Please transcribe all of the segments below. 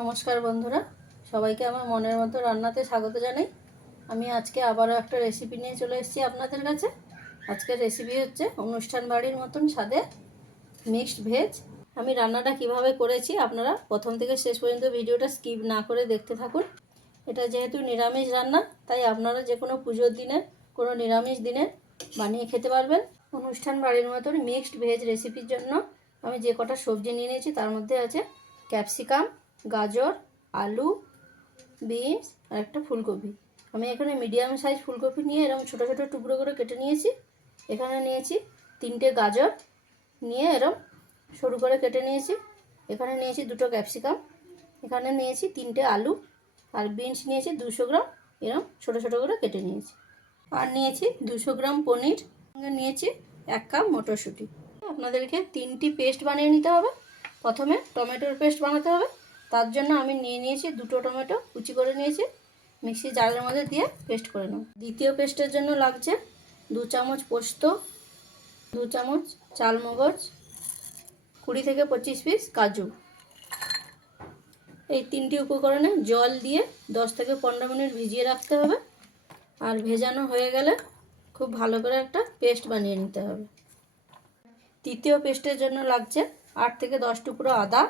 নমস্কার বন্ধুরা, সবাইকে আমার মনের মতো রান্নাতে স্বাগত জানাই। আমি আজকে আবারও একটা রেসিপি নিয়ে চলে এসেছি আপনাদের কাছে। আজকের রেসিপি হচ্ছে অনুষ্ঠান বাড়ির মতন স্বাদে মিক্সড ভেজ আমি রান্নাটা কীভাবে করেছি আপনারা প্রথম থেকে শেষ পর্যন্ত ভিডিওটা স্কিপ না করে দেখতে থাকুন। এটা যেহেতু নিরামিষ রান্না, তাই আপনারা যে কোনো পুজোর দিনে, কোনো নিরামিষ দিনে বানিয়ে খেতে পারবেন। অনুষ্ঠান বাড়ির মতন মিক্সড ভেজ রেসিপির জন্য আমি যে কটা সবজি নিয়ে নিয়েছি, তার মধ্যে আছে ক্যাপসিকাম গাজর, আলু, বিনস আর একটা ফুলকপি। আমি এখানে মিডিয়াম সাইজ ফুলকপি নিয়ে এরকম ছোটো ছোটো টুকরো করে কেটে নিয়েছি। এখানে নিয়েছি তিনটে গাজর নিয়ে এরম সরু করে কেটে নিয়েছি। এখানে নিয়েছি দুটো ক্যাপসিকাম। এখানে নিয়েছি তিনটে আলু আর বিনস নিয়েছি দুশো গ্রাম এরম ছোটো ছোটো করে কেটে নিয়েছি। আর নিয়েছি দুশো গ্রাম পনির। নিয়েছি এক কাপ মটরশুঁটি। আপনাদেরকে তিনটি পেস্ট বানিয়ে নিতে হবে। প্রথমে টমেটোর পেস্ট বানাতে হবে। তার জন্য আমি নিয়ে নিয়েছি দুটো টমেটো, কুচি করে নিয়েছি, মিক্সি জারের মধ্যে দিয়ে পেস্ট করে নেব। দ্বিতীয় পেস্টের জন্য লাগছে দু চামচ পোস্ত, দু চামচ চালমগজ, কুড়ি থেকে পঁচিশ পিস কাজু। এই তিনটি উপকরণে জল দিয়ে দশ থেকে পনেরো মিনিট ভিজিয়ে রাখতে হবে আর ভেজানো হয়ে গেলে খুব ভালো করে একটা পেস্ট বানিয়ে নিতে হবে। তৃতীয় পেস্টের জন্য লাগছে আট থেকে দশ টুকরো আদা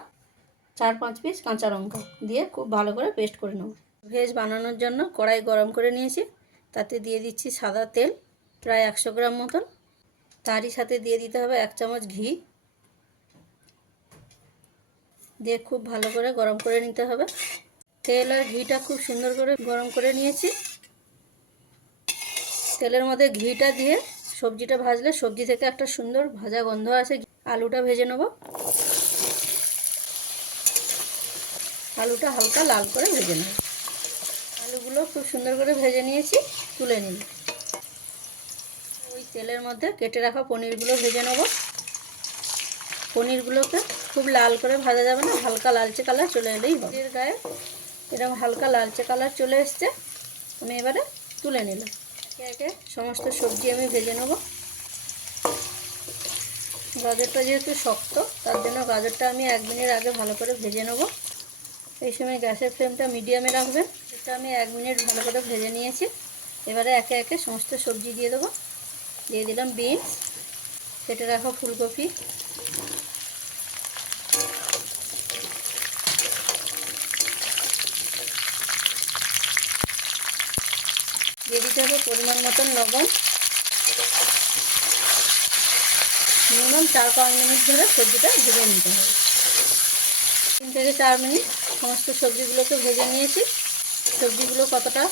চার পাঁচ পিস কাঁচা লঙ্কা দিয়ে খুব ভালো করে পেস্ট করে নেব। ভেজ বানানোর জন্য কড়াই গরম করে নিয়েছি। তাতে দিয়ে দিচ্ছি সাদা তেল, প্রায় একশো গ্রাম মতন। তারই সাথে দিয়ে দিতে হবে এক চামচ ঘি। দিয়ে খুব ভালো করে গরম করে নিতে হবে। তেল আর ঘিটা খুব সুন্দর করে গরম করে নিয়েছি। তেলের মধ্যে ঘিটা দিয়ে সবজিটা ভাজলে সবজি থেকে একটা সুন্দর ভাজা গন্ধ আসে। আলুটা ভেজে নেব। আলুটা হালকা লাল করে ভেজে নেব। আলুগুলো খুব সুন্দর করে ভেজে নিয়েছি, তুলে নিন ওই তেলের মধ্যে কেটে রাখা পনিরগুলো ভেজে নেব। পনিরগুলোকে খুব লাল করে ভাজা যাবে না, হালকা লালচে কালার চলে এলেই হবে। গায়ে এরকম হালকা লালচে কালার চলে এসছে, আমি এবারে তুলে নিলাম। একে একে সমস্ত সবজি আমি ভেজে নেব। গাজরটা যেহেতু শক্ত, তার জন্য গাজরটা আমি এক মিনিট আগে ভালো করে ভেজে নেব। এই সময় গ্যাসের ফ্লেমটা মিডিয়ামে রাখবেন। এটা আমি এক মিনিট ভালো করে ভেজে নিয়েছি। এবারে একে একে সমস্ত সবজি দিয়ে দেবো। দিয়ে দিলাম বিনস কেটে রাখা ফুলকপি। দিয়ে দিতে হবে পরিমাণ মতন লবণ। মিনিমাম চার পাঁচ মিনিট ধরে সবজিটা ভেজে নিতে হবে। তিন থেকে চার মিনিট। সমস্ত সবজিগুলোকে ভেজে নিয়েছি। সবজিগুলো কতটা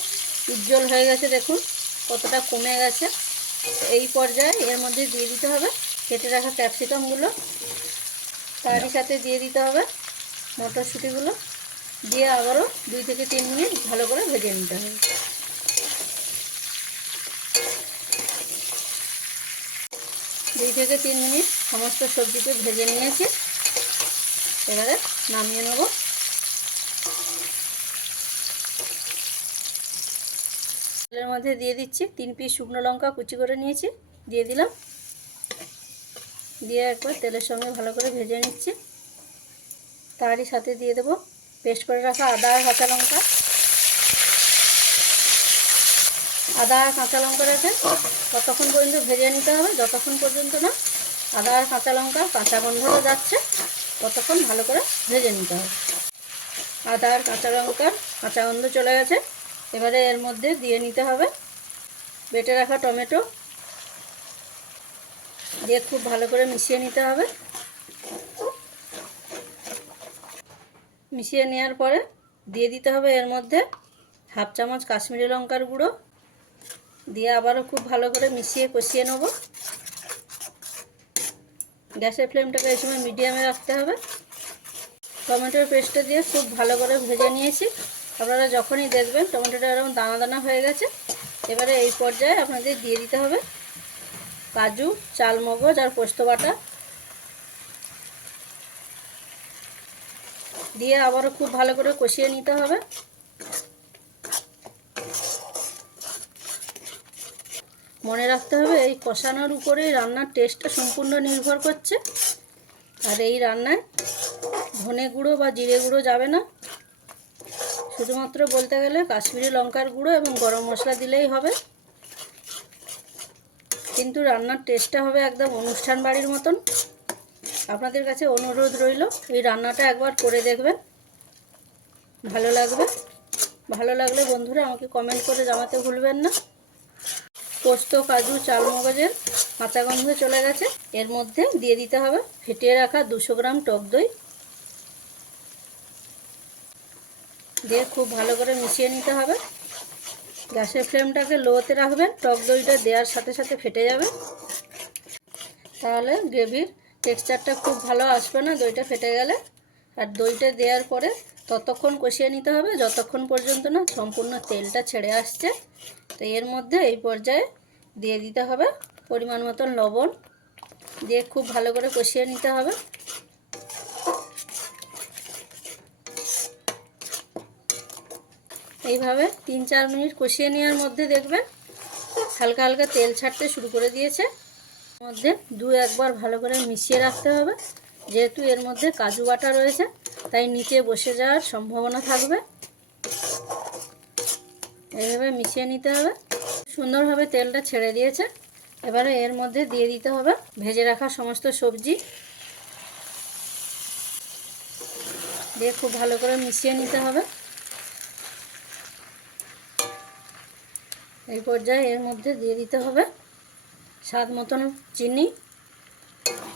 উজ্জ্বল হয়ে গেছে দেখুন, কতটা কমে গেছে। এই পর্যায়ে এর মধ্যে দিয়ে দিতে হবে কেটে রাখা ক্যাপসিকামগুলো। তারই সাথে দিয়ে দিতে হবে মটরশুঁটিগুলো। দিয়ে আবারও দুই থেকে তিন মিনিট ভালো করে ভেজে নিতে হবে। দুই থেকে তিন মিনিট সমস্ত সবজিকে ভেজে নিয়েছি। এবারে নামিয়ে নেব। তেলের মধ্যে দিয়ে দিচ্ছি তিন পিস শুকনো লঙ্কা কুচি করে নিয়েছি, দিয়ে দিলাম। দিয়ে একবার তেলের সঙ্গে ভালো করে ভেজে নিচ্ছি। তারই সাথে দিয়ে দেবো পেস্ট করে রাখা আদা আর কাঁচা লঙ্কা। আদা আর কাঁচা লঙ্কা রেখে ততক্ষণ পর্যন্ত ভেজে নিতে হবে, যতক্ষণ পর্যন্ত না আদা আর কাঁচা লঙ্কা কাঁচা গন্ধটা যাচ্ছে। ততক্ষণ ভালো করে ভেজে নিতে হবে। আদা আর কাঁচা লঙ্কার কাঁচা গন্ধ চলে গেছে। এবারে এর মধ্যে দিয়ে নিতে হবে বেটে রাখা টমেটো। দিয়ে খুব ভালো করে মিশিয়ে নিতে হবে। মিশিয়ে নেওয়ার পরে দিয়ে দিতে হবে এর মধ্যে হাফ চামচ কাশ্মীরি লঙ্কার গুঁড়ো। দিয়ে আবারও খুব ভালো করে মিশিয়ে কষিয়ে নেব। গ্যাসের ফ্লেমটাকে এই সময় মিডিয়ামে রাখতে হবে। টমেটোর পেস্টটা দিয়ে খুব ভালো করে ভেজে নিয়েছি। আপনারা যখনই দেখবেন টমেটোটা এরকম দানা দানা হয়ে গেছে, এবারে এই পর্যায়ে আপনাদের দিয়ে দিতে হবে কাজু, চালমগজ আর পোস্ত বাটা। দিয়ে আবারও খুব ভালো করে কষিয়ে নিতে হবে। মনে রাখতে হবে, এই কষানোর উপরেই রান্নার টেস্টটা সম্পূর্ণ নির্ভর করছে। আর এই রান্নায় ধনে গুঁড়ো বা জিরে গুঁড়ো যাবে না। শুধুমাত্র বলতে গেলে কাশ্মীরি লঙ্কার গুঁড়ো এবং গরম মশলা দিলেই হবে। কিন্তু রান্নার টেস্টটা হবে একদম অনুষ্ঠান বাড়ির মতন। আপনাদের কাছে অনুরোধ রইল, এই রান্নাটা একবার করে দেখবেন। ভালো লাগবে? ভালো লাগলে বন্ধুরা আমাকে কমেন্ট করে জানাতে ভুলবেন না। পোস্ত, কাজু, চাল মগজের কাঁচা গন্ধ চলে গেছে। এর মধ্যে দিয়ে দিতে হবে ফেটিয়ে রাখা দুশো গ্রাম টক দই। দিয়ে খুব ভালো করে মিশিয়ে নিতে হবে। গ্যাসের ফ্লেমটাকে লোতে রাখবেন, টক দইটা দেওয়ার সাথে সাথে ফেটে যাবে। তাহলে গ্রেভির টেক্সচারটা খুব ভালো আসবে না, দইটা ফেটে গেলে। আর দইটা দেওয়ার পরে ততক্ষণ কষিয়ে নিতে হবে, যতক্ষণ পর্যন্ত না সম্পূর্ণ তেলটা ছেড়ে আসছে। তো এর মধ্যে এই পর্যায়ে দিয়ে দিতে হবে পরিমাণ মতন লবণ, দিয়ে খুব ভালো করে কষিয়ে নিতে হবে। এইভাবে তিন চার মিনিট কষিয়ে নেওয়ার মধ্যে দেখবেন হালকা হালকা তেল ছাড়তে শুরু করে দিয়েছে। মধ্যে দু একবার ভালো করে মিশিয়ে রাখতে হবে, যেহেতু এর মধ্যে কাজু বাটা রয়েছে। তাই নিচে বসে যাওয়ার সম্ভাবনা থাকবে। এইভাবে মিশিয়ে নিতে হবে। সুন্দরভাবে তেলটা ছেড়ে দিয়েছে। এবারে এর মধ্যে দিয়ে দিতে হবে ভেজে রাখা সমস্ত সবজি। দিয়ে খুব ভালো করে মিশিয়ে নিতে হবে। এই পর্যায়ে এর মধ্যে দিয়ে দিতে হবে স্বাদ মতন চিনি।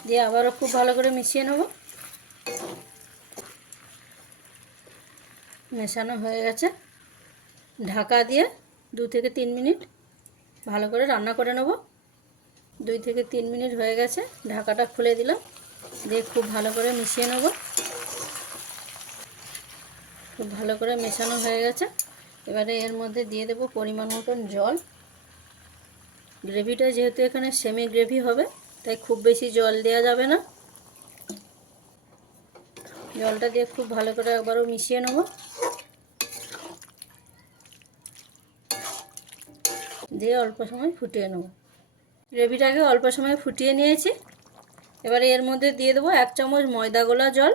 দিয়ে আবারও খুব ভালো করে মিশিয়ে নেব। মেশানো হয়ে গেছে। ঢাকা দিয়ে দু থেকে তিন মিনিট ভালো করে রান্না করে নেব। দুই থেকে তিন মিনিট হয়ে গেছে। ঢাকাটা খুলে দিলাম। দিয়ে খুব ভালো করে মিশিয়ে নেব। খুব ভালো করে মেশানো হয়ে গেছে। এবারে এর মধ্যে দিয়ে দেব পরিমাণ মতন জল। গ্রেভিটা যেহেতু এখানে সেমি গ্রেভি হবে, তাই খুব বেশি জল দেওয়া যাবে না। জলটা দিয়ে খুব ভালো করে একবারও মিশিয়ে নেব। দিয়ে অল্প সময় ফুটিয়ে নেব। গ্রেভিটাকে অল্প সময় ফুটিয়ে নিয়েছি। এবারে এর মধ্যে দিয়ে দেবো এক চামচ ময়দা গোলা জল।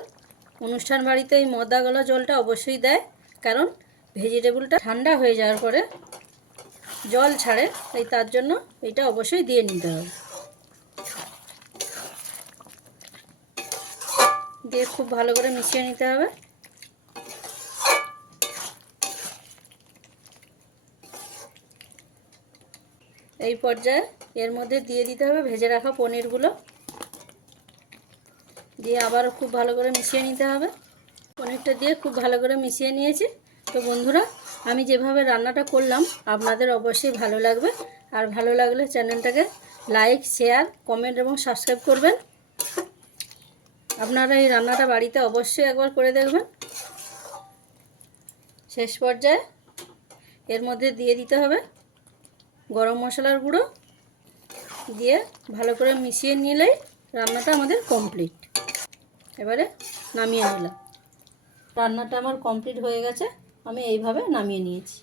অনুষ্ঠান বাড়িতে এই ময়দা গোলা জলটা অবশ্যই দেয়, কারণ ভেজিটেবলটা ঠান্ডা হয়ে যাওয়ার পরে জল ছাড়ে, তাই তার জন্য এটা অবশ্যই দিয়ে নিতে হবে। দিয়ে খুব ভালো করে মিশিয়ে নিতে হবে। এই পর্যায়ে এর মধ্যে দিয়ে দিতে হবে ভেজে রাখা পনিরগুলো। দিয়ে আবারও খুব ভালো করে মিশিয়ে নিতে হবে। পনিরটা দিয়ে খুব ভালো করে মিশিয়ে নিয়েছি। তো বন্ধুরা, আমি যেভাবে রান্নাটা করলাম, আপনাদের অবশ্যই ভালো লাগবে। আর ভালো লাগলে চ্যানেলটাকে লাইক, শেয়ার, কমেন্ট এবং সাবস্ক্রাইব করবেন। আপনারা এই রান্নাটা বাড়িতে অবশ্যই একবার করে দেখবেন। শেষ পর্যায়ে এর মধ্যে দিয়ে দিতে হবে গরম মশলার গুঁড়ো দিয়ে ভালো করে মিশিয়ে নিলেই রান্নাটা আমাদের কমপ্লিট এবারে নামিয়ে নিলাম। রান্নাটা আমার কমপ্লিট হয়ে গেছে, আমি এইভাবে নামিয়ে নিয়েছি।